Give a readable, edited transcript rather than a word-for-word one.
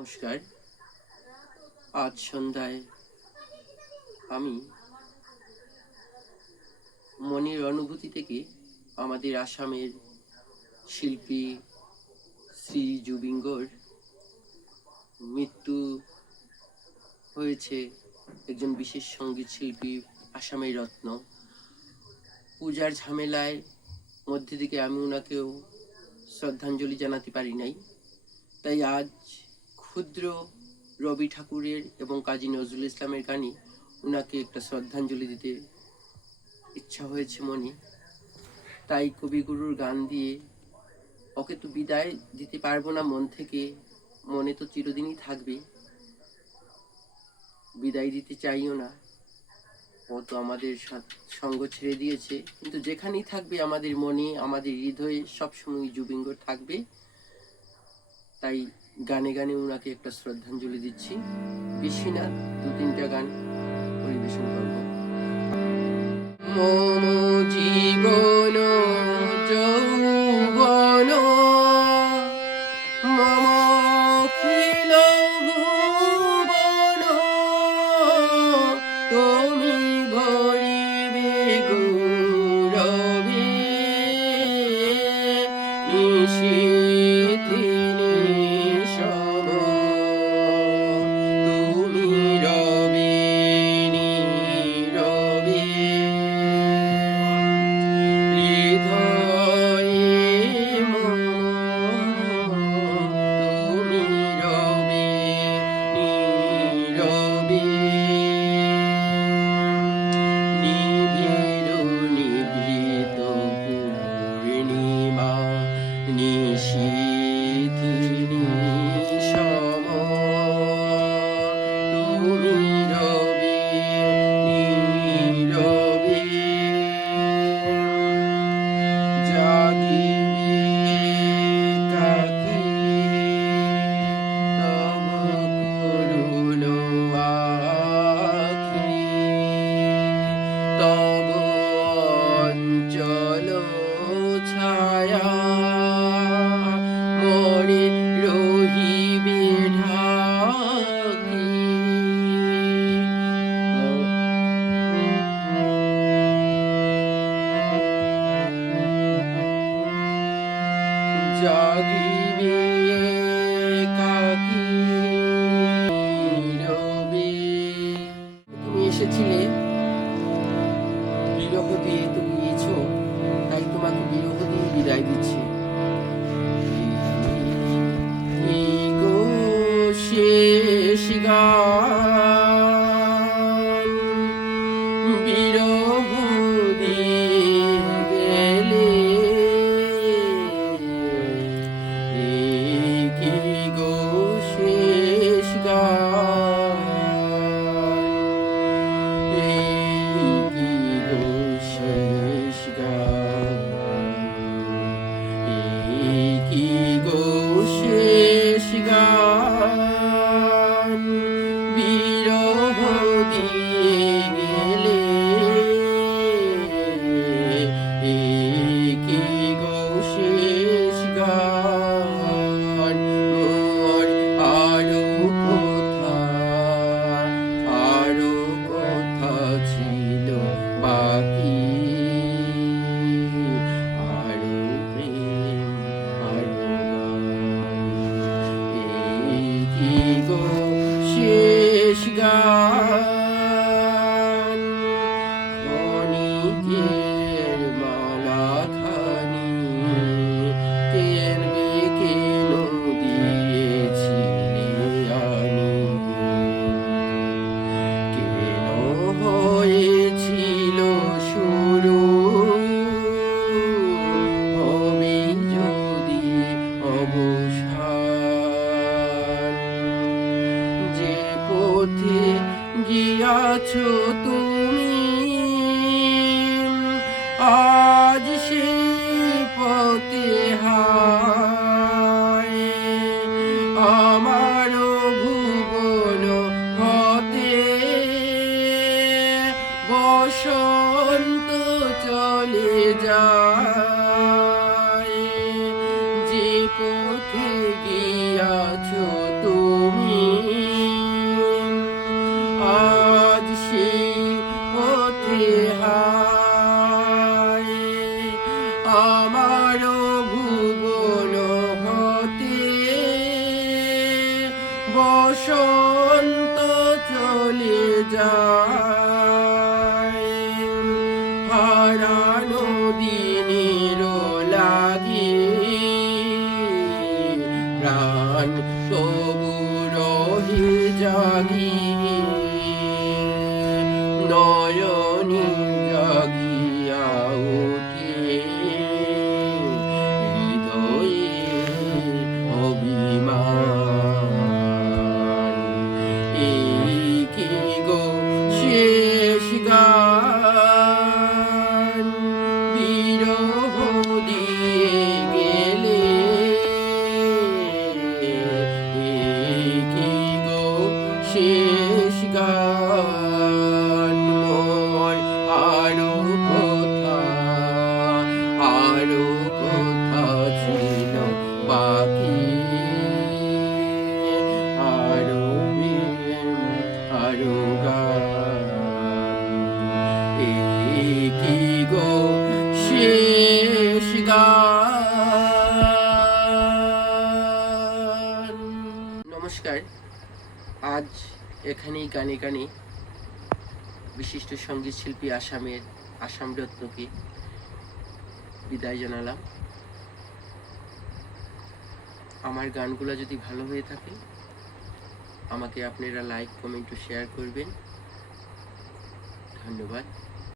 নমস্কার। আজ সন্ধ্যায় আমি মনের অনুভূতি থেকে আমাদের আসামের শিল্পী শ্রী জুবিনগড় মৃত্যু হয়েছে। একজন বিশেষ সঙ্গীত শিল্পী, আসামের রত্ন। পূজার ঝামেলায় মধ্যে থেকে আমি ওনাকেও শ্রদ্ধাঞ্জলি জানাতে পারি নাই, তাই আজ ক্ষুদ্র রবি ঠাকুরের এবং কাজী নজরুল ইসলামের গানে ওনাকে একটা শ্রদ্ধাঞ্জলি দিতে ইচ্ছা হয়েছে মনে। তাই কবিগুরুর গান দিয়ে ওকে তো বিদায় দিতে পারবো না, মন থেকে, মনে তো চিরদিনই থাকবে। বিদায় দিতে চাইও না, ও তো আমাদের সঙ্গ ছেড়ে দিয়েছে, কিন্তু যেখানেই থাকবে আমাদের মনে, আমাদের হৃদয়ে সবসময় জুবিনগড় থাকবে। তাই গানে গানে ওনাকে একটা শ্রদ্ধাঞ্জলি দিচ্ছি। বেশি না, 2-3টা গান পরিবেশন করব। মম জীবন যৌবন মম খিল ভুবন, তুমি ভরিবে গৌরবে নিশীথে নিশম, তুমি রবে নীরবে হৃদয়ে মম, তুমি রবে নীরবে নিবিড় নিভৃত পূর্ণিমা নিশীথে নিশম, তুমি রবে নীরবে জাগিবে কাকে তব করুণ আঁখি, তব অঞ্চল ছায়া মরে রহিবে ঢাকি। জাগিবে কাকি রবে। তুমি এসেছিলে বিরহ দিয়ে, তুমি গিয়েছো, তাই তোমাকে বিরহ দিয়ে বিদায় দিচ্ছি। এই গো শেষ গান, বিরহ দিয়ে গেলে কি গো শেষ গান, কি গো শেষ গান, কি গো শেষ গান, বিরহ দিয়ে গেলে কি গো শেষ গান। মোর আরো কথা ছিল বাকি, আরো প্রেম আরো গান, কি গো শেষ গান। ক্ষণিকের মালা খানি কেনবে কেন দিয়েছিলে আনি, কেন হয়েছিল শুরু, হবে যদি অবসান। যে পথে গিয়াছ তুমি আজ সে পথে হায়, আমার ভুবন হতে বসন্ত চলে যায়। যে পথে গিয়াছ তুমি বসন্ত চলে যায় হারানো দিনের লাগি প্রাণ তবু রহি জাগি নয়নি জাগিয়া উঠে হৃদয়ে অভিমান এই কি গো শেষ গান বিরহ দিয়ে গেলে এই কি গো শেষ গান মোর আরো কথা ছিল বাকি আরো প্রেম আরো গান এই কি গো শেষ গান। নমস্কার, আজ এখানেই গানে গানে বিশিষ্ট সঙ্গীত শিল্পী আসাম রত্নকে বিদায় জানালাম। আমার গানগুলো যদি ভালো হয়ে থাকে আমাকে আপনারা লাইক, কমেন্ট ও শেয়ার করবেন। ধন্যবাদ।